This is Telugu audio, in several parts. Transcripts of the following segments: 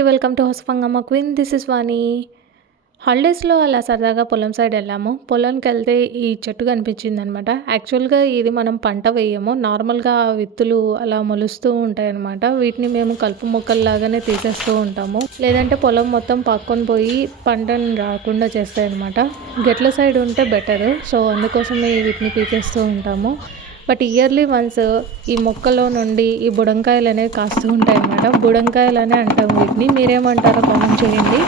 అందరికీ వెల్కమ్ టు హోస్ఫంగమ్మ క్వీన్. దిస్ ఇస్ వాణి హాలిడేస్లో అలా సరదాగా పొలం సైడ్ వెళ్ళాము. పొలంకి వెళ్తే ఈ చెట్టు కనిపించింది అనమాట యాక్చువల్గా ఇది మనం పంట వేయము. నార్మల్గా విత్తులు అలా మొలుస్తూ ఉంటాయి అనమాట వీటిని మేము కలుపు మొక్కల్లాగానే తీసేస్తూ ఉంటాము. లేదంటే పొలం మొత్తం పక్కొని పోయి పంటను రాకుండా చేస్తాయి అనమాట గెట్ల సైడ్ ఉంటే బెటర్ సో అందుకోసమే వీటిని పీకేస్తూ ఉంటాము. బట్ ఇయర్లీ వన్స్ ఈ మొక్కలో నుండి ఈ బుడంకాయలు అనేవి కాస్తూ ఉంటాయి అన్నమాట బుడంకాయలు అనే అంటాం వీటిని. మీరేమంటారో కామెంట్ చేయండి.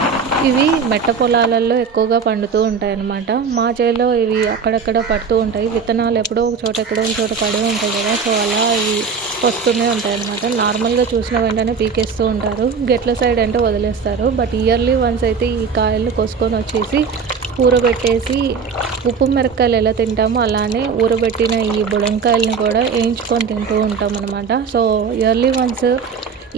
ఇవి మెట్ట పొలాలలో ఎక్కువగా పండుతూ ఉంటాయి అన్నమాట మా చేలో ఇవి అక్కడక్కడ పడుతూ ఉంటాయి. విత్తనాలు ఎప్పుడో ఒక చోట ఎక్కడో ఒక చోట పడి ఉంటాయి కదా. సో అలా ఇవి వస్తూనే ఉంటాయి అన్నమాట నార్మల్గా చూసిన వెంటనే పీకేస్తూ ఉంటారు. గెట్ల సైడ్ అంటే వదిలేస్తారు. బట్ ఇయర్లీ వన్స్ అయితే ఈ కాయలు కోసుకొని వచ్చేసి ఊరబెట్టేసి ఉప్పు మిరపకాయలు ఎలా తింటామో అలానే ఊరబెట్టిన ఈ బుడంకాయలను కూడా వేయించుకొని తింటూ ఉంటాం అనమాట సో ఇయర్లీ వన్స్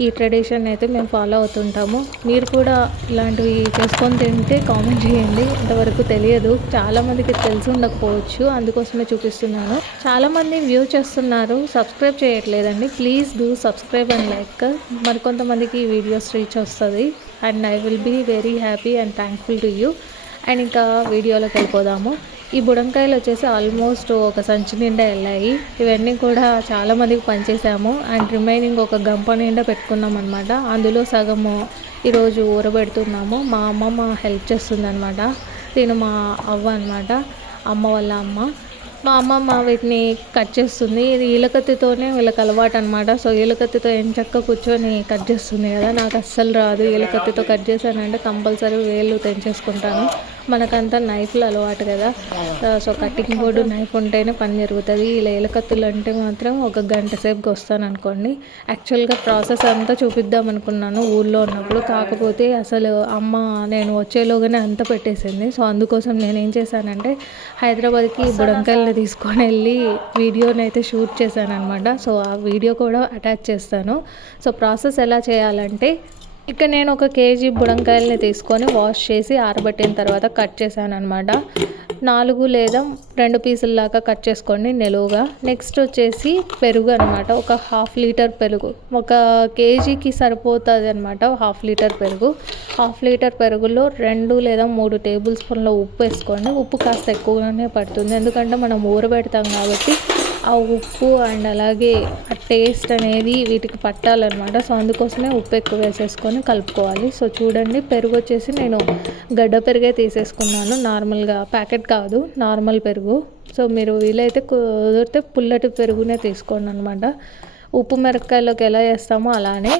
ఈ ట్రెడిషన్ అయితే మేము ఫాలో అవుతుంటాము. మీరు కూడా ఇలాంటివి చేసుకొని తింటే కామెంట్ చేయండి. ఇంతవరకు తెలియదు. చాలామందికి తెలిసి ఉండకపోవచ్చు. అందుకోసమే చూపిస్తున్నాను. చాలామంది వ్యూ చేస్తున్నారు. సబ్స్క్రైబ్ చేయట్లేదండి. Please do subscribe and like మరికొంతమందికి ఈ వీడియోస్ రీచ్ వస్తుంది. And I will be very happy and thankful to you and ఇంకా వీడియోలోకి వెళ్ళిపోదాము. ఈ బుడంకాయలు వచ్చేసి ఆల్మోస్ట్ ఒక సంచి నిండా వెళ్ళాయి. ఇవన్నీ కూడా చాలామందికి పనిచేసాము అండ్ రిమైనింగ్ ఒక గంప నిండా పెట్టుకున్నాం అనమాట అందులో సగము ఈరోజు ఊరబెడుతున్నాము. మా అమ్మమ్మ హెల్ప్ చేస్తుంది అనమాట నేను మా అవ్వ అనమాట అమ్మ వాళ్ళ అమ్మ. మా అమ్మమ్మ వీటిని కట్ చేస్తుంది. ఇది ఈలకత్తితోనే వీళ్ళకి అలవాటు అనమాట సో ఈలకత్తితో ఏం చక్క కూర్చొని కట్ చేస్తుంది కదా. నాకు అస్సలు రాదు. ఈలకత్తితో కట్ చేశానంటే కంపల్సరీ వేళ్ళు తెంచేసుకుంటాను. మనకంతా నైఫ్లు అలవాటు కదా. సో కటింగ్ బోర్డు నైఫ్ ఉంటేనే పని జరుగుతుంది. ఇలా ఎలకత్తులు అంటే మాత్రం ఒక గంట సేపుకి వస్తాను అనుకోండి యాక్చువల్గా ప్రాసెస్ అంతా చూపిద్దాం అనుకున్నాను ఊళ్ళో ఉన్నప్పుడు. కాకపోతే అసలు అమ్మ నేను వచ్చేలోగానే అంత పెట్టేసింది. సో అందుకోసం నేను ఏం చేశానంటే హైదరాబాద్కి బుడంకాయలు తీసుకొని వెళ్ళి వీడియోని అయితే షూట్ చేశాను అనమాట సో ఆ వీడియో కూడా అటాచ్ చేస్తాను. సో ప్రాసెస్ ఎలా చేయాలంటే ఇక్కడ నేను ఒక కేజీ బుడంకాయలని తీసుకొని వాష్ చేసి ఆరబెట్టిన తర్వాత కట్ చేశాను అనమాట నాలుగు లేదా రెండు పీసుల్లాగా కట్ చేసుకోండి నిలువుగా. నెక్స్ట్ వచ్చేసి పెరుగు అనమాట ఒక హాఫ్ లీటర్ పెరుగు. ఒక కేజీకి సరిపోతుంది అనమాట హాఫ్ లీటర్ పెరుగు. హాఫ్ లీటర్ పెరుగులో రెండు లేదా మూడు టేబుల్ స్పూన్ల ఉప్పు వేసుకోండి. ఉప్పు కాస్త ఎక్కువగానే పడుతుంది. ఎందుకంటే మనం ఊరబెడతాం కాబట్టి ఆ ఉప్పు అండ్ అలాగే ఆ టేస్ట్ అనేది వీటికి పట్టాలన్నమాట. సో అందుకోసమే ఉప్పు ఎక్కువ వేసేసుకొని కలుపుకోవాలి. సో చూడండి పెరుగు వచ్చేసి నేను గడ్డ పెరుగే తీసేసుకున్నాను. నార్మల్గా ప్యాకెట్ కాదు నార్మల్ పెరుగు. సో మీరు వీలైతే కుదిరితే పుల్లటి పెరుగునే తీసుకోండి అనమాట ఉప్పు మిరపకాయలోకి ఎలా చేస్తామో అలానే.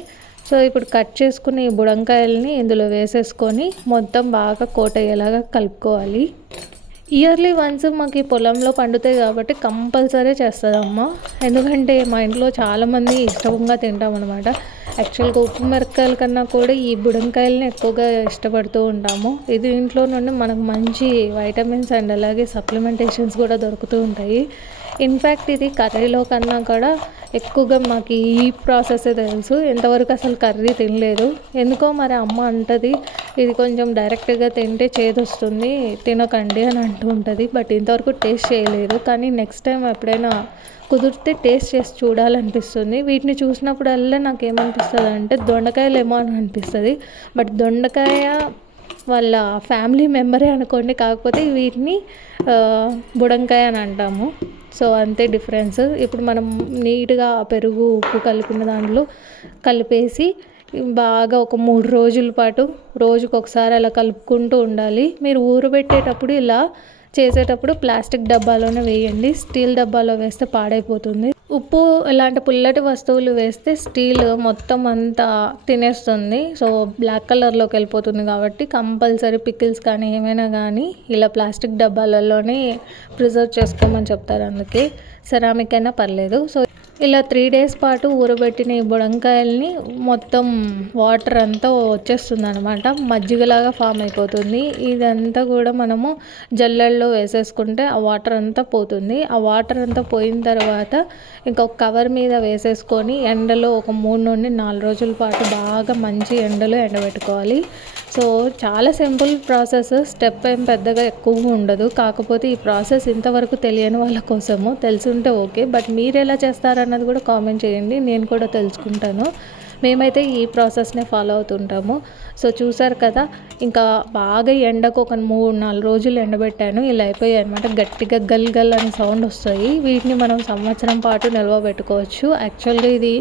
సో ఇప్పుడు కట్ చేసుకుని బుడంకాయలని ఇందులో వేసేసుకొని మొత్తం బాగా కోట అయ్యేలాగా కలుపుకోవాలి. ఇయర్లీ వన్స్ మాకు ఈ పొలంలో పండుతాయి కాబట్టి కంపల్సరీ చేస్తుంది అమ్మ ఎందుకంటే మా ఇంట్లో చాలామంది ఇష్టంగా తింటాం అనమాట యాక్చువల్గా ఉప్పు మిరపకాయల కన్నా కూడా ఈ బుడంకాయలని ఎక్కువగా ఇష్టపడుతూ ఉంటాము. ఇది ఇంట్లో నుండి మనకు మంచి వైటమిన్స్ అండ్ అలాగే సప్లిమెంటేషన్స్ కూడా దొరుకుతూ ఉంటాయి. ఇన్ఫ్యాక్ట్ ఇది కర్రీలో కన్నా కూడా ఎక్కువగా మాకు ఈ ప్రాసెస్ తెలుసు. ఎంతవరకు అసలు కర్రీ తినలేదు. ఎందుకో మరి అమ్మ అంటది ఇది కొంచెం డైరెక్ట్గా తింటే చేదొస్తుంది తినకండి అని అంటూ ఉంటుంది. బట్ ఇంతవరకు టేస్ట్ చేయలేదు. కానీ నెక్స్ట్ టైం ఎప్పుడైనా కుదిరితే టేస్ట్ చేసి చూడాలనిపిస్తుంది. వీటిని చూసినప్పుడల్లా నాకు ఏమనిపిస్తుంది అంటే దొండకాయలు ఏమో అని అనిపిస్తుంది. బట్ దొండకాయ వాళ్ళ ఫ్యామిలీ మెంబరే అనుకోండి. కాకపోతే వీటిని బుడంకాయ అని అంటాము. సో అంతే డిఫరెన్స్. ఇప్పుడు మనం నీట్గా పెరుగు ఉప్పు కలిపిన దాంట్లో కలిపేసి బాగా ఒక మూడు రోజుల పాటు రోజుకు ఒకసారి అలా కలుపుకుంటూ ఉండాలి. మీరు ఊరబెట్టేటప్పుడు ఇలా చేసేటప్పుడు ప్లాస్టిక్ డబ్బాలోనే వేయండి. స్టీల్ డబ్బాలో వేస్తే పాడైపోతుంది. ఉప్పు ఇలాంటి పుల్లటి వస్తువులు వేస్తే స్టీల్ మొత్తం అంతా తినేస్తుంది. సో బ్లాక్ కలర్లోకి వెళ్ళిపోతుంది కాబట్టి కంపల్సరీ పికిల్స్ కానీ ఏమైనా కానీ ఇలా ప్లాస్టిక్ డబ్బాలలోనే ప్రిజర్వ్ చేసుకోమని చెప్తారు అందుకే. సెరామిక్ అయినా పర్లేదు. సో ఇలా త్రీ డేస్ పాటు ఊరబెట్టిన ఈ బుడంకాయల్ని మొత్తం వాటర్ అంతా వచ్చేస్తుంది అనమాట మజ్జిగలాగా ఫామ్ అయిపోతుంది. ఇదంతా కూడా మనము జల్లెల్లో వేసేసుకుంటే ఆ వాటర్ అంతా పోతుంది. ఆ వాటర్ అంతా పోయిన తర్వాత ఇంకొక కవర్ మీద వేసేసుకొని ఎండలో ఒక మూడు నుండి నాలుగు రోజుల పాటు బాగా మంచి ఎండలో ఎండబెట్టుకోవాలి. సో చాలా సింపుల్ ప్రాసెస్. స్టెప్ ఏం పెద్దగా ఎక్కువగా ఉండదు. కాకపోతే ఈ ప్రాసెస్ ఇంతవరకు తెలియని వాళ్ళ కోసము. తెలిసి ఉంటే ఓకే. బట్ మీరు ఎలా చేస్తారని అన్నది కూడా కామెంట్ చేయండి. నేను కూడా తెలుసుకుంటాను. మేమైతే ఈ ప్రాసెస్నే ఫాలో అవుతుంటాము. సో చూసారు కదా ఇంకా బాగా ఎండకు ఒక మూడు నాలుగు రోజులు ఎండబెట్టాను. ఇలా అయిపోయాయి అనమాట గట్టిగా గల్ గల్ అని సౌండ్ వస్తాయి. వీటిని మనం సంవత్సరం పాటు నిల్వ పెట్టుకోవచ్చు. యాక్చువల్గా ఇది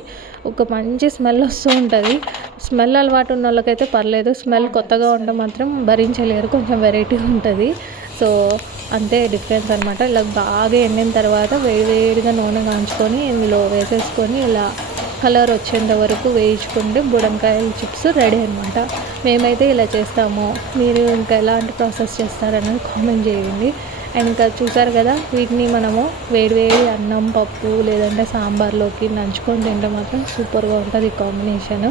ఒక మంచి స్మెల్ వస్తూ ఉంటుంది. స్మెల్ అలవాటు ఉన్న వాళ్ళకైతే పర్లేదు. స్మెల్ కొత్తగా ఉంటే మాత్రం భరించలేరు. కొంచెం వెరైటీ ఉంటుంది. సో అంతే డిఫరెన్స్ అనమాట ఇలా బాగా ఎండిన తర్వాత వేడి వేడిగా నూనె కాంచుకొని ఇందులో వేసేసుకొని ఇలా కలర్ వచ్చేంత వరకు వేయించుకుంటే బుడంకాయల చిప్స్ రెడీ అనమాట మేమైతే ఇలా చేస్తాము. మీరు ఇంకా ఎలాంటి ప్రాసెస్ చేస్తారని కామెంట్ చేయండి. అండ్ ఇంకా చూసారు కదా వీటిని మనము వేడివేడి అన్నం పప్పు లేదంటే సాంబార్లోకి నంచుకొని తింటే మాత్రం సూపర్గా ఉంటుంది ఈ కాంబినేషన్.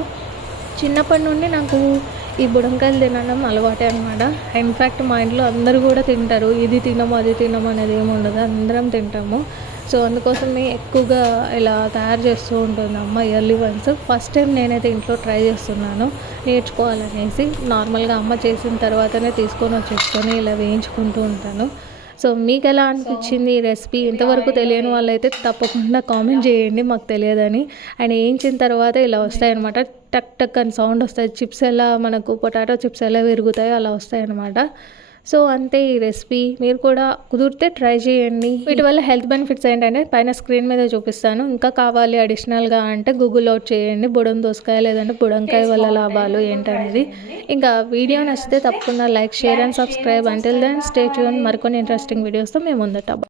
చిన్నప్పటి నుండి నాకు ఈ బుడంకాయలు తినడం అలవాటే అనమాట ఇన్ఫ్యాక్ట్ మా ఇంట్లో అందరూ కూడా తింటారు. ఇది తినము అది తినము అనేది ఏమి ఉండదు. అందరం తింటాము. సో అందుకోసమే ఎక్కువగా ఇలా తయారు చేస్తూ ఉంటుంది అమ్మ ఇయర్లీ వన్స్ ఫస్ట్ టైం నేనైతే ఇంట్లో ట్రై చేస్తున్నాను నేర్చుకోవాలనేసి. నార్మల్గా అమ్మ చేసిన తర్వాతనే తీసుకొని వచ్చేసుకొని ఇలా వేయించుకుంటూ ఉంటాను. సో మీకు ఎలా అనిపించింది ఈ రెసిపీ ఇంతవరకు తెలియని వాళ్ళైతే తప్పకుండా కామెంట్ చేయండి మాకు తెలియదని. అండ్ వేయించిన తర్వాత ఇలా వస్తాయన్నమాట. టక్ టక్ అని సౌండ్ వస్తాయి. చిప్స్ ఎలా మనకు పొటాటో చిప్స్ ఎలా విరుగుతాయో అలా వస్తాయన్నమాట. సో అంతే ఈ రెసిపీ. మీరు కూడా కుదిరితే ట్రై చేయండి. వీటి వల్ల హెల్త్ బెనిఫిట్స్ ఏంటంటే పైన స్క్రీన్ మీద చూపిస్తాను. ఇంకా కావాలి అడిషనల్గా అంటే గూగుల్ అవుట్ చేయండి. బుడం దోసకాయ లేదంటే బుడంకాయ వల్ల లాభాలు ఏంటనేది. ఇంకా వీడియో నచ్చితే తప్పకుండా like share and subscribe. Until then stay tune మరికొన్ని ఇంట్రెస్టింగ్ వీడియోస్తో మేము ముందట.